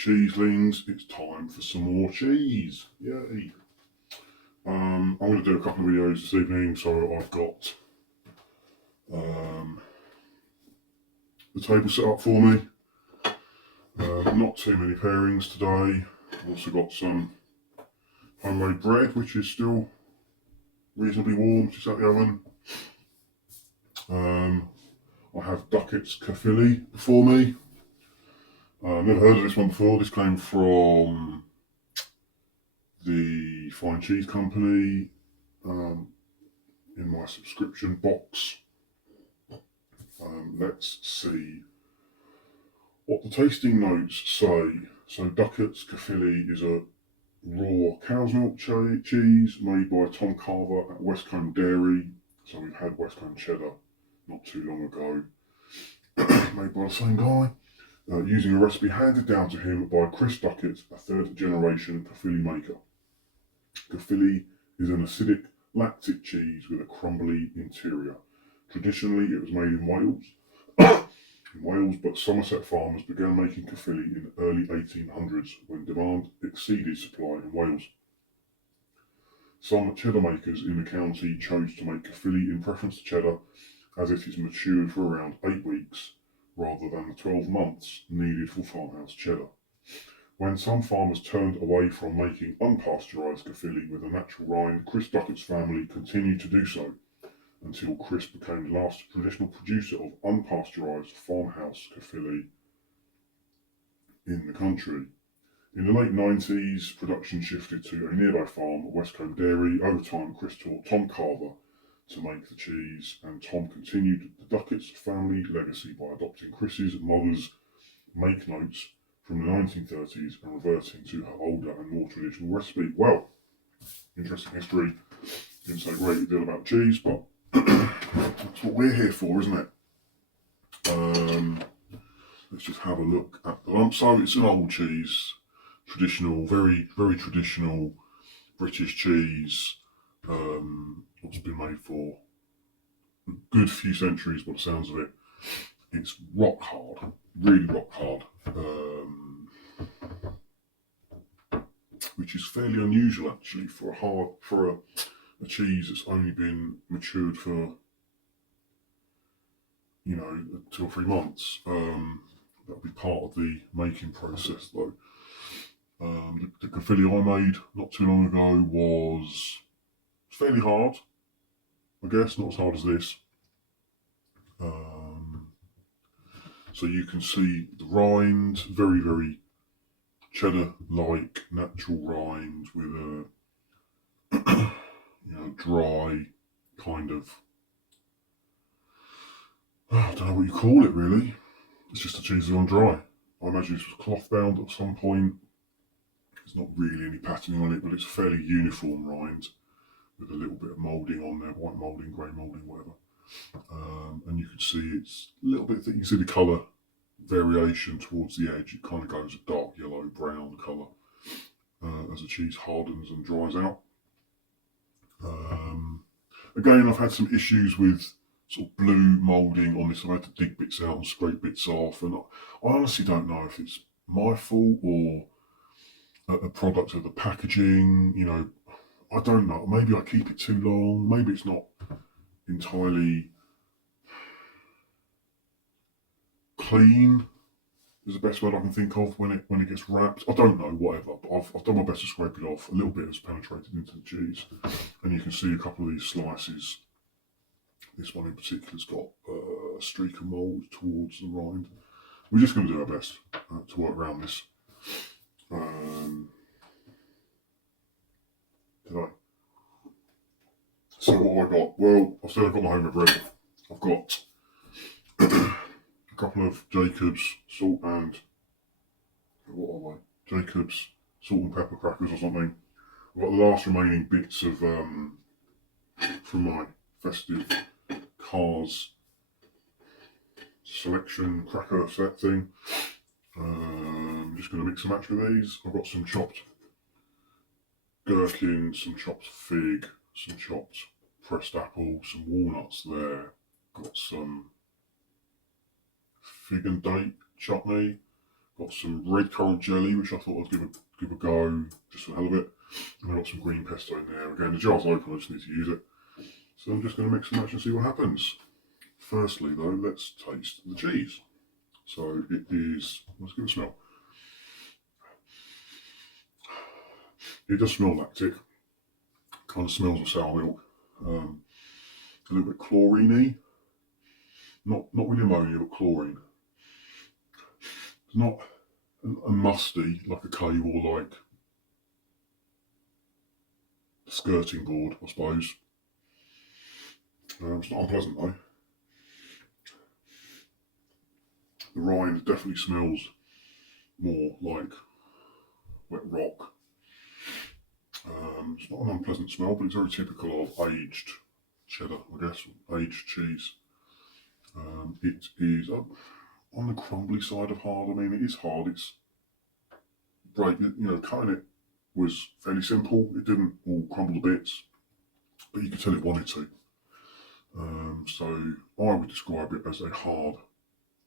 cheeselings, it's time for some more cheese. Yay! I'm going to do a couple of videos this evening, so I've got the table set up for me. Not too many pairings today. I've also got some homemade bread, which is still reasonably warm, just out the oven. I have Ducketts Caerphilly before me. Never heard of this one before. This came from the Fine Cheese Company in my subscription box. Let's see what the tasting notes say. So Ducketts Caerphilly is a raw cow's milk cheese made by Tom Carver at Westcombe Dairy. So we've had Westcombe cheddar not too long ago, made by the same guy, using a recipe handed down to him by Chris Ducketts, a third generation Caerphilly maker. Caerphilly is an acidic lactic cheese with a crumbly interior. Traditionally it was made in Wales, but Somerset farmers began making Caerphilly in the early 1800s when demand exceeded supply in Wales. Some cheddar makers in the county chose to make Caerphilly in preference to cheddar, as it is matured for around 8 weeks rather than the 12 months needed for farmhouse cheddar. When some farmers turned away from making unpasteurised Caerphilly with a natural rind, Chris Duckett's family continued to do so until Chris became the last traditional producer of unpasteurised farmhouse Caerphilly in the country. In the late 90s, production shifted to a nearby farm, Westcombe Dairy. Over time, Chris taught Tom Carver to make the cheese, and Tom continued the Duckett's family legacy by adopting Chris's mother's make notes from the 1930s and reverting to her older and more traditional recipe. Well, interesting history. Didn't say a great deal about cheese, but that's what we're here for, isn't it? Let's just have a look at the lump. So it's an old cheese, traditional, very, very traditional British cheese. It's been made for a good few centuries by the sounds of it. It's rock hard, really rock hard, which is fairly unusual actually for a cheese that's only been matured for 2 or 3 months. That'll be part of the making process though. The Caerphilly I made not too long ago was fairly hard, I guess, not as hard as this. So you can see the rind, very, very cheddar-like natural rind with a dry kind of, I don't know what you call it really. It's just a cheese that's on dry. I imagine this was cloth bound at some point. There's not really any patterning on it, but it's a fairly uniform rind with a little bit of moulding on there, white moulding, grey moulding, whatever. And you can see it's a little bit, you can see the colour variation towards the edge. It kind of goes a dark yellow, brown colour as the cheese hardens and dries out. Again, I've had some issues with sort of blue moulding on this. I've had to dig bits out and scrape bits off, and I honestly don't know if it's my fault or a product of the packaging. I don't know. Maybe I keep it too long. Maybe it's not entirely clean is the best word I can think of when it gets wrapped. I don't know, whatever, but I've done my best to scrape it off. A little bit has penetrated into the cheese, and you can see a couple of these slices. This one in particular's got a streak of mould towards the rind. We're just going to do our best to work around this today. So what have I got? Well, I've still got my homemade bread. I've got a couple of Jacobs salt and Jacobs salt and pepper crackers or something. I've got the last remaining bits of from my festive Cars selection cracker set thing. I'm just going to mix and match with these. I've got some chopped gherkin, some chopped fig, some chopped pressed apple, some walnuts there. Got some fig and date chutney. Got some red currant jelly, which I thought I'd give a go, just for the hell of it. And I've got some green pesto in there. Again, the jar's open, I just need to use it. So I'm just going to mix and match and see what happens. Firstly though, let's taste the cheese. So it is, let's give it a smell. It does smell lactic. Kind of smells of sour milk. A little bit chlorine-y. Not with ammonia, but chlorine. It's not a musty like a cave or like a skirting board, I suppose. It's not unpleasant though. The rind definitely smells more like wet rock. It's not an unpleasant smell, but it's very typical of aged cheddar, I guess, aged cheese. It is on the crumbly side of hard. I mean, it is hard. It's cutting it was fairly simple. It didn't all crumble to bits, but you could tell it wanted to. So I would describe it as a hard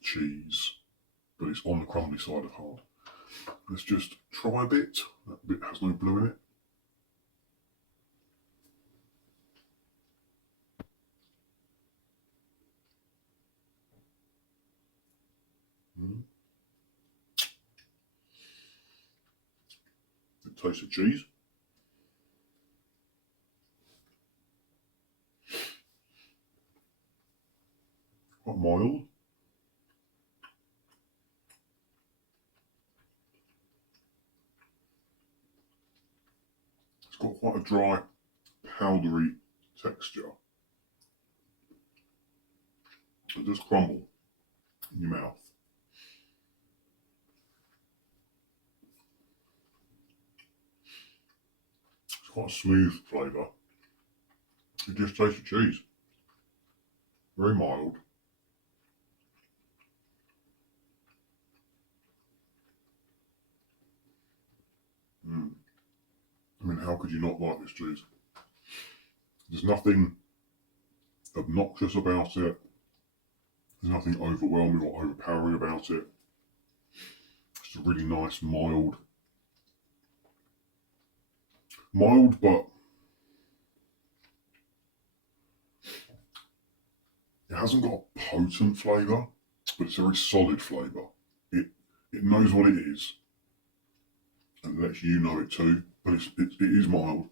cheese, but it's on the crumbly side of hard. Let's just try a bit. That bit has no blue in it. It tastes of cheese. Quite mild. It's got quite a dry, powdery texture. It does crumble in your mouth. It's quite a smooth flavour. It just tastes of cheese. Very mild. I mean, how could you not like this cheese? There's nothing obnoxious about it. There's nothing overwhelming or overpowering about it. It's a really nice, mild, but it hasn't got a potent flavour, but it's a very solid flavour. It knows what it is, and lets you know it too, but it is mild.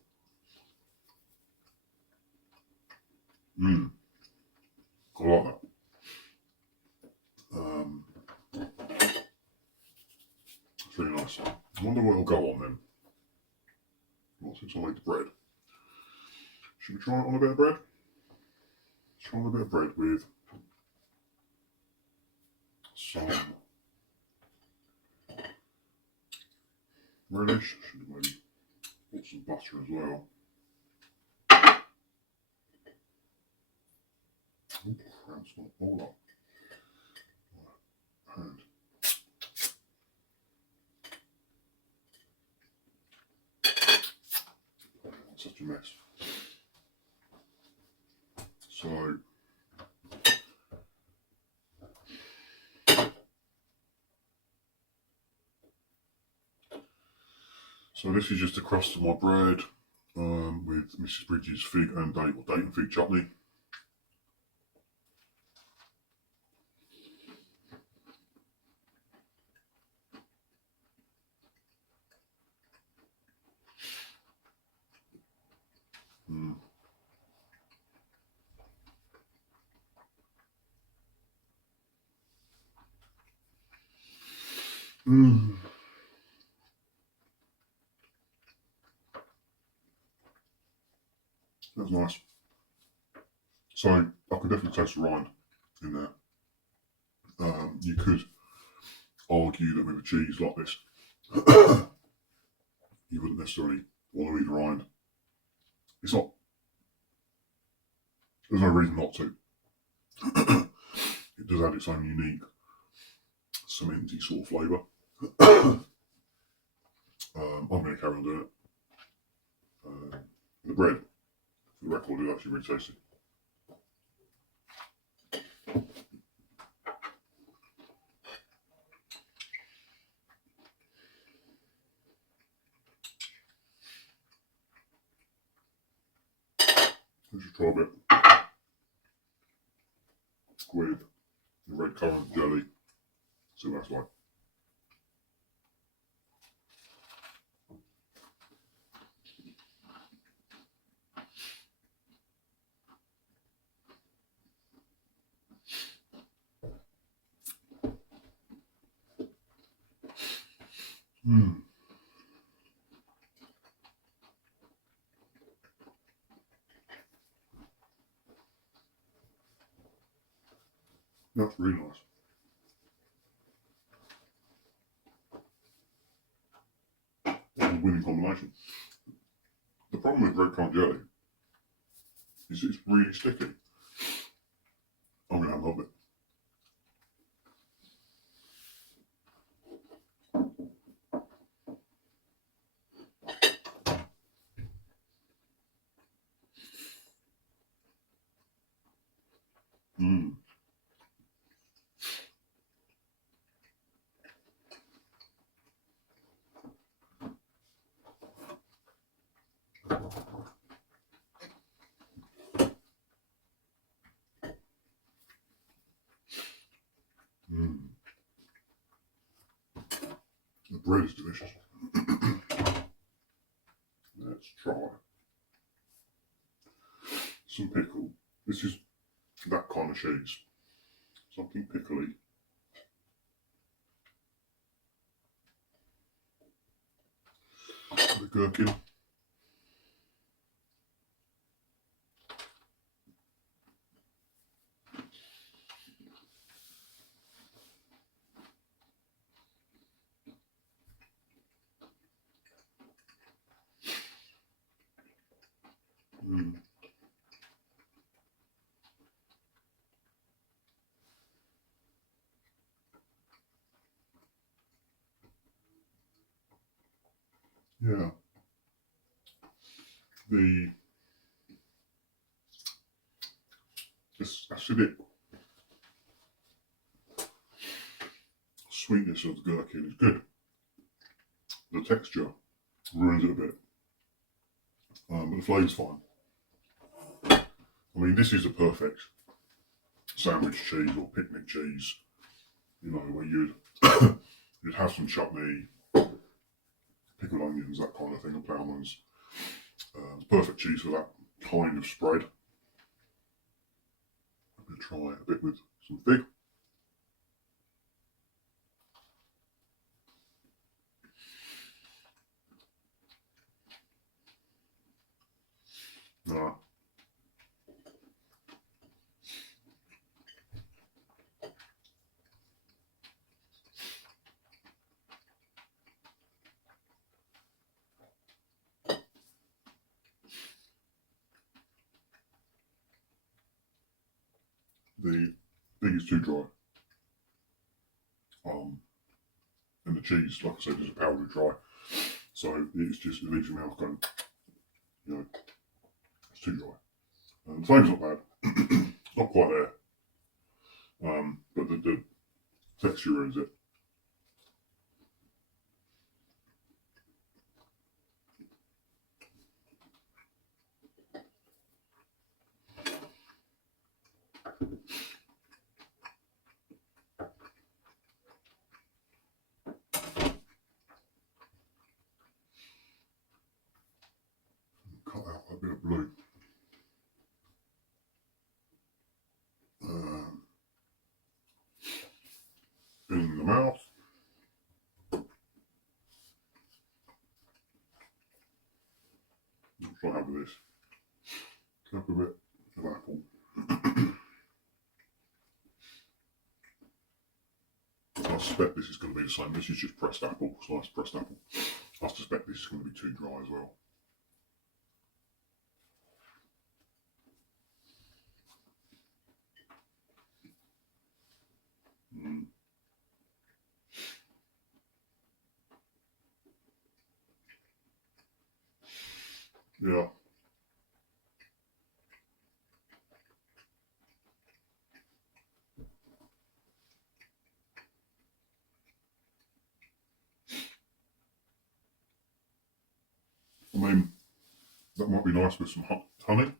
I like that. It's really nice. I wonder what it'll go on then. Well, since I made the bread. Should we try it on a bit of bread? Let's try on a bit of bread with some relish. Should have maybe put some butter as well. Oh, crap's got all up. And such a mess. So this is just a crust of my bread with Mrs. Bridges' fig and date and fig chutney. That's nice. So I can definitely taste the rind in there. You could argue that with a cheese like this, you wouldn't necessarily want to eat the rind. It's not. There's no reason not to. It does have its own unique cementy sort of flavour. I'm going to carry on doing it. The bread, for the record, is actually really tasty. Let's just try a bit with the red currant jelly. See what that's like. Mmm. That's really nice. That's a winning combination. The problem with red currant jelly is it's really sticky. I'm going to have a bit. Mmm. Mmm. The bread is delicious. Let's try some pickle. This is that kind of cheese. Something pickly. The gherkin. Mm. Yeah. This acidic sweetness of the gherkin is good. The texture ruins it a bit, but the flavour's fine. I mean, this is a perfect sandwich cheese or picnic cheese. You know, where you'd have some chutney, pickled onions, that kind of thing, and ploughmans. It's perfect cheese for that kind of spread. I'm going to try a bit with some fig. The fig is too dry. And the cheese, like I said, is a powdery dry. So it's just, it leaves your mouth going, you know, it's too dry. The flavour's not bad. It's not quite there. But the texture ruins it. Cut out a bit of blue. In the mouth. Let's try have this. Up a bit of apple. I suspect this is going to be the same. This is just pressed apple, sliced pressed apple. I suspect this is going to be too dry as well. Mm. Yeah. I mean, that might be nice with some honey.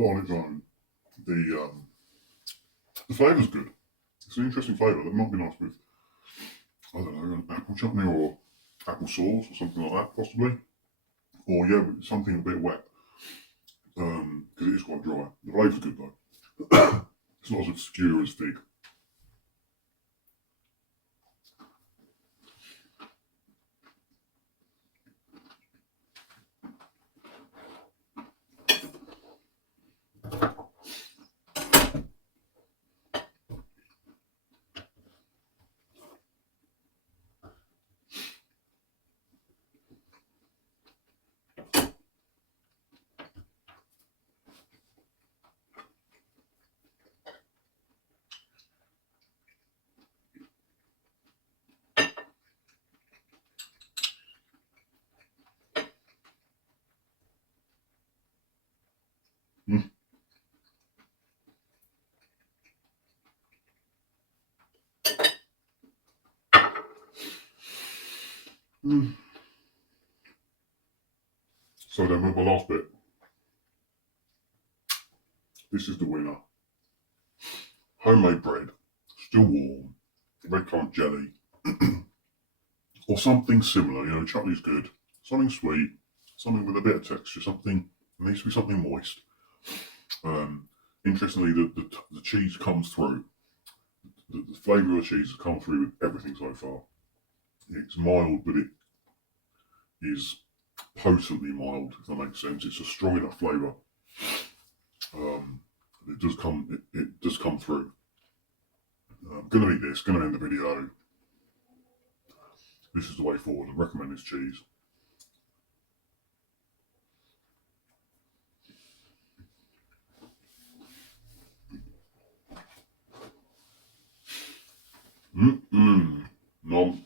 but on its own, the flavour's good. It's an interesting flavour that might be nice with, I don't know, an apple chutney or apple sauce or something like that, possibly. Or yeah, something a bit wet, because it is quite dry. The flavour's good though. It's not as obscure as fig. Mm. Mm. So then with the last bit, this is the winner. Homemade bread, still warm, red currant jelly, or something similar. You know, chutney's good. Something sweet, something with a bit of texture, something, it needs to be something moist. Interestingly, the cheese comes through. The flavour of the cheese has come through with everything so far. It's mild, but it is potently mild, if that makes sense. It's a strong enough flavour. It does come through. I'm going to eat this, going to end the video. This is the way forward. I recommend this cheese. Nom.